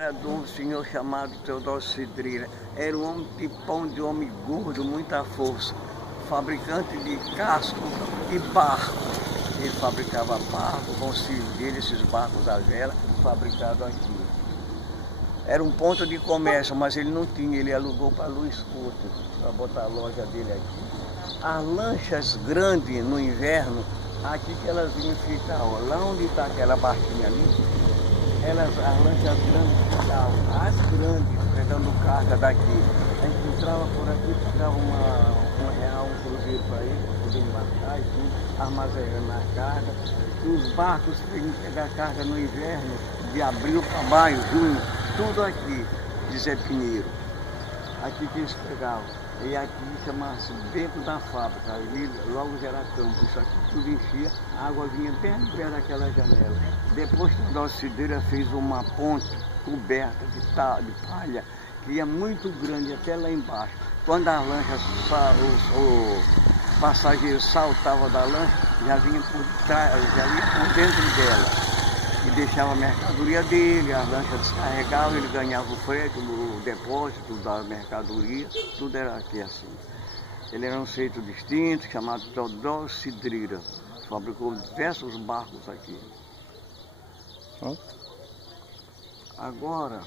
Era de um senhor chamado Teodoro Cidreira. Era um homem de pão, de homem gordo, muita força. Fabricante de casco e barco. Ele fabricava barco com os filhos dele, esses barcos à vela, fabricados aqui. Era um ponto de comércio, mas ele não tinha, ele alugou para Luiz Couto, para botar a loja dele aqui. As lanchas grandes no inverno, aqui que elas vinham ficar, ó, lá onde está aquela barquinha ali, as lanchas grandes ficavam, as grandes, pegando carga daqui. A gente entrava por aqui, ficava R$1, um cruzeiro para ele, para poder embarcar e tudo, armazenando a carga. E os barcos que iam pegar carga no inverno, de abril para maio, junho, tudo aqui, de Zé Pinheiro. Aqui que eles pegavam. E aqui chama-se dentro da fábrica, ali logo já era campo. Isso aqui tudo enchia, a água vinha bem perto daquela janela. Depois que a Cidreira fez uma ponte coberta de palha, que ia muito grande até lá embaixo. Quando as lanchas, o passageiro saltava da lancha, já vinha por trás, já ia por dentro dela. E deixava a mercadoria dele, as lanchas descarregavam, ele ganhava o frete, o depósito da mercadoria, tudo era aqui assim. Ele era um sujeito distinto, chamado Teodoro Cidreira, fabricou diversos barcos aqui. Agora,